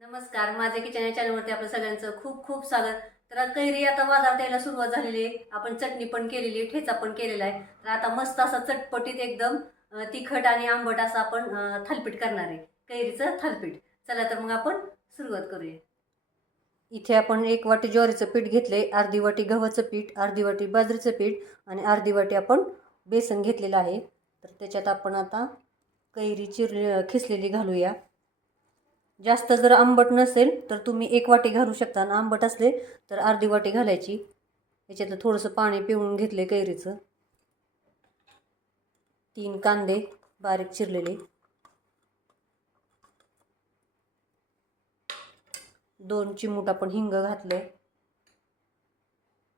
नमस्कार माझे किचन या चॅनलवरती आपलं सगळ्यांचं खूप खूप स्वागत. तर कैरी आता बाजारात यायला सुरुवात झालेली आहे. आपण चटणी पण केलेली आहे ठेचा पण केलेला आहे. तर आता मस्त असा चटपटीत एकदम तिखट आणि आंबट असं आपण थालपीठ करणार आहे. कैरीचं थालपीठ. चला तर मग आपण सुरुवात करूया. इथे आपण एक वाटी ज्वारीचं पीठ घेतले अर्धी वाटी गव्हाचं पीठ अर्धी वाटी बाजरीचं पीठ आणि अर्धी वाटी आपण बेसन घेतलेलं आहे. तर त्याच्यात आपण आता कैरी चिर खिसलेली घालूया. जास्त जर आंबट नसेल तर तुम्ही एक वाटी घालू शकता. आणि आंबट असले तर अर्धी वाटी घालायची. याच्यातलं थोडंसं पाणी पिळून घेतले कैरीचं. तीन कांदे बारीक चिरलेले. दोन चिमूट आपण हिंग घातले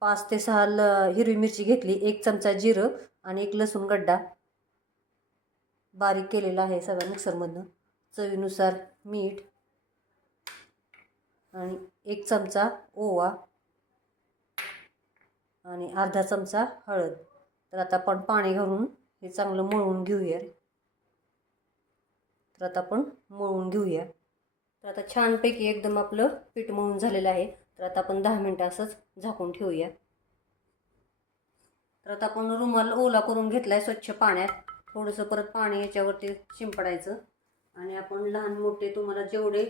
पाच ते सहा ल हिरवी मिरची घेतली एक चमचा जिरं आणि एक लसूण गड्डा. बारीक केलेला आहे सगळ्या मिक्सरमधनं. चवीनुसार मीठ आणि एक चमचा ओवा आणि अर्धा चमचा हळद. तर आता आपण पाणी घालून हे चांगलं मळून घेऊया. तर आता आपण मळून घेऊया. तर आता छानपैकी एकदम आपलं पीठ मळून झालेलं आहे. तर आता आपण दहा मिनटं असंच झाकून ठेवूया. तर आता आपण रुमाल ओला करून घेतला आहे स्वच्छ पाण्यात. थोडंसं परत पाणी याच्यावरती शिंपडायचं. आणि आपण लहान मोठे तुम्हाला जेवढे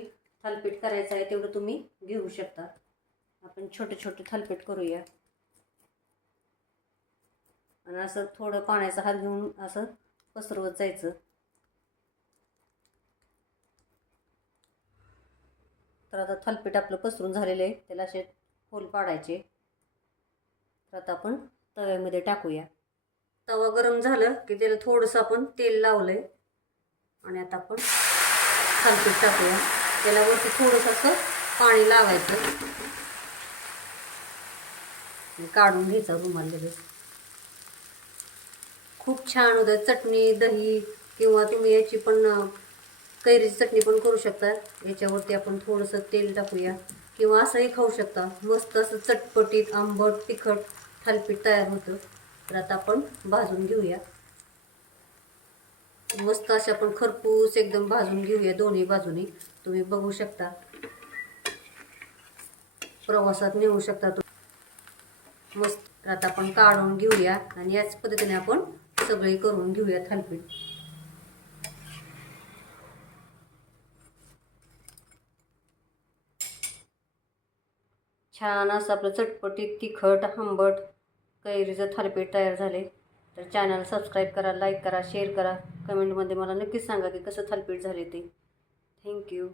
थालपीठ करायचं आहे तेवढं तुम्ही घेऊ शकता. आपण छोटे छोटे थालपीठ करूया. आणि असं थोडं पाण्याचा हात घेऊन असं पसरवत जायचं. तर आता थालपीठ आपलं पसरून झालेलं आहे. त्याला असे होल पाडायचे. तर आता आपण तव्यामध्ये टाकूया. तवा गरम झालं की त्याला थोडंसं आपण तेल लावलं आहे आणि आता आपण थालपीठ टाकूया. त्याला वरती थोडंसं असं पाणी लावायचं. काढून घ्यायचा रुमाल लगेच. खूप छान होतं. चटणी दही किंवा तुम्ही याची पण कैरीची चटणी पण करू शकता. याच्यावरती आपण थोडंसं तेल टाकूया. किंवा असंही खाऊ शकता. मस्त असं चटपटीत आंबट तिखट थालपीठ तयार होतं. तर आता आपण भाजून घेऊया. मस्त अशा आपण खरपूस एकदम भाजून घेऊया दोन्ही बाजूनी. तुम्ही बघू शकता. प्रवासात नेऊ शकता तुम्ही. मस्त. आता आपण काढून घेऊया आणि याच पद्धतीने आपण सगळे करून घेऊया थालपीठ. छान असं आपलं चटपटीत तिखट आंबट कैरीचं थालपीठ तयार झाले. तर चॅनल सबस्क्राईब करा लाईक करा शेअर करा. कमेंटमध्ये मला नक्कीच सांगा की कसं थालपीठ झाले ते. थँक्यू